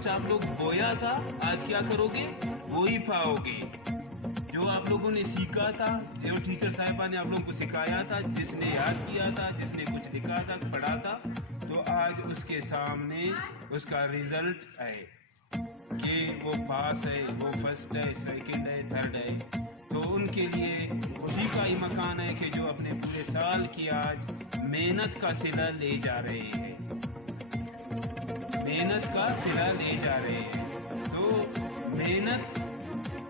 کچھ آپ لوگ بویا تھا آج کیا کروگے وہی پاؤگے. جو آپ لوگوں نے سیکھا تھا, جو ٹیچر صاحبہ نے آپ لوگوں کو سکھایا تھا, جس نے یاد کیا تھا, جس نے کچھ لکھا تھا, پڑھا تھا, تو آج اس کے سامنے اس کا رزلٹ ہے کہ وہ پاس ہے, وہ فرسٹ ہے, سیکنڈ ہے, تھرڈ ہے. تو ان کے لیے خوشی کا ہی مکان ہے کہ جو اپنے پورے سال کی آج محنت کا صلہ لے جا رہے ہیں, محنت کا صلہ لے جا رہے ہیں. تو محنت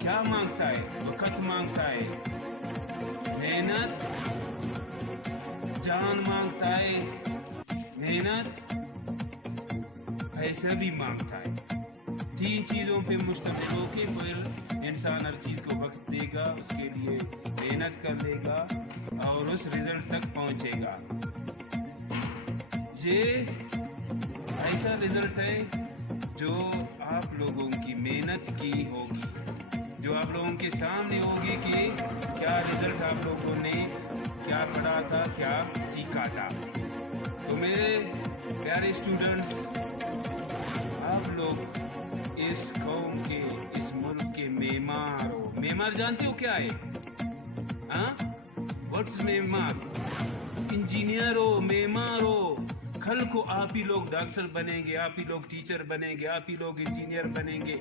کیا مانگتا ہے؟ وقت مانگتا ہے, محنت جان مانگتا ہے, محنت پیسہ بھی مانگتا ہے. تین چیزوں پہ مشتمل ہو کے پھر انسان ہر چیز کو وقت دے گا, اس کے لیے محنت کر لے گا اور اس رزلٹ تک پہنچے گا. یہ ایسا رزلٹ ہے جو آپ لوگوں کی محنت کی ہوگی, جو آپ لوگوں کے سامنے ہوگی کہ کیا رزلٹ آپ لوگوں نے کیا پڑھا تھا, کیا سیکھا تھا. تو میرے پیارے اسٹوڈنٹس, آپ لوگ اس قوم کے, اس ملک کے معمار ہو. معمار جانتے ہو کیا ہے؟ ہاں, واٹس معمار؟ انجینئر ہو, معمار ہو. کل کو آپ ہی لوگ ڈاکٹر بنیں گے, آپ ہی لوگ ٹیچر بنیں گے, آپ ہی لوگ انجینئر بنیں گے.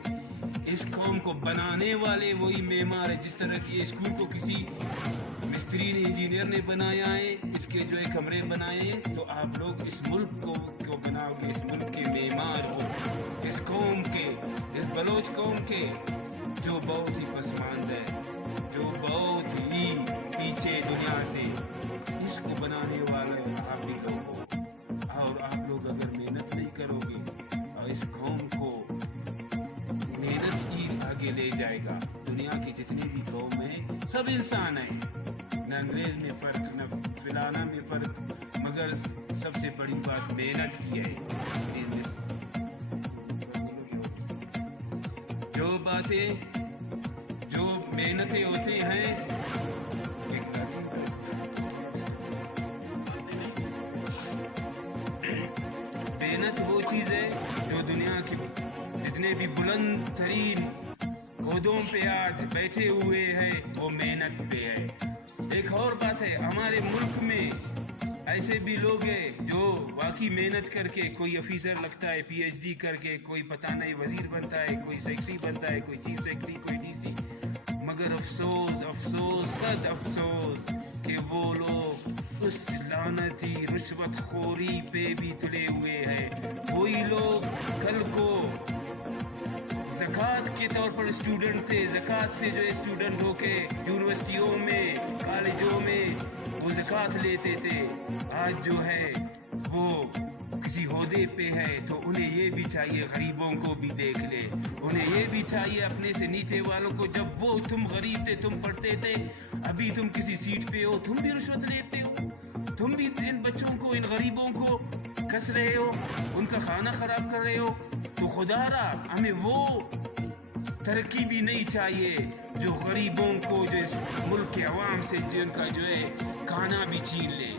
اس قوم کو بنانے والے وہی معمار ہے. جس طرح کہ یہ اسکول کو کسی مستری نے, انجینئر نے بنایا ہے, اس کے جو ہے کمرے بنائے ہیں, تو آپ لوگ اس ملک کو بناؤ گے, اس ملک کے معمار ہو, اس قوم کے, اس بلوچ قوم کے جو بہت ہی پسماندہ ہے, جو بہت ہی پیچھے دنیا سے. اس کو بنانے والے آپ ہی لوگ ہو. اور آپ لوگ اگر محنت نہیں کرو گے اور اس قوم کو محنت ہی آگے لے جائے گا. دنیا کی جتنی بھی قوم ہیں سب انسان ہیں, نہ انگریز میں فرق, نہ فلانا میں فرق, مگر سب سے بڑی بات محنت کی ہے. جو باتیں, جو محنتیں ہوتی ہیں, محنت وہ چیز ہے جو دنیا کی جتنے بھی بلند ترین عہدوں پہ آج بیٹھے ہوئے ہیں وہ محنت پہ ہے. ایک اور بات ہے, ہمارے ملک میں ایسے بھی لوگ ہیں جو واقعی محنت کر کے کوئی افیسر لگتا ہے, پی ایچ ڈی کر کے, کوئی پتہ نہیں وزیر بنتا ہے, کوئی سیکرٹری بنتا ہے, کوئی چیف سیکرٹری, کوئی ڈی سی. مگر افسوس, افسوس, صد افسوس کہ وہ لوگ اس لعنتی رشوت خوری پہ بھی تلے ہوئے ہیں. وہی لوگ کل کو زکوٰۃ کے طور پر اسٹوڈنٹ تھے, زکوٰۃ سے جو اسٹوڈنٹ ہو کے یونیورسٹیوں میں, کالجوں میں وہ زکوٰۃ لیتے تھے, آج جو ہے وہ کسی عہدے پہ ہے. تو انہیں یہ بھی چاہیے غریبوں کو بھی دیکھ لے, انہیں یہ بھی چاہیے اپنے سے نیچے والوں کو. جب وہ تم غریب تھے, تم پڑھتے تھے, ابھی تم کسی سیٹ پہ ہو, تم بھی رشوت لیتے ہو, تم بھی ان بچوں کو, ان غریبوں کو کس رہے ہو, ان کا کھانا خراب کر رہے ہو. تو خدا را ہمیں وہ ترقی بھی نہیں چاہیے جو غریبوں کو, جو اس ملک کے عوام سے جن کا جو ہے کھانا بھی چھین لے.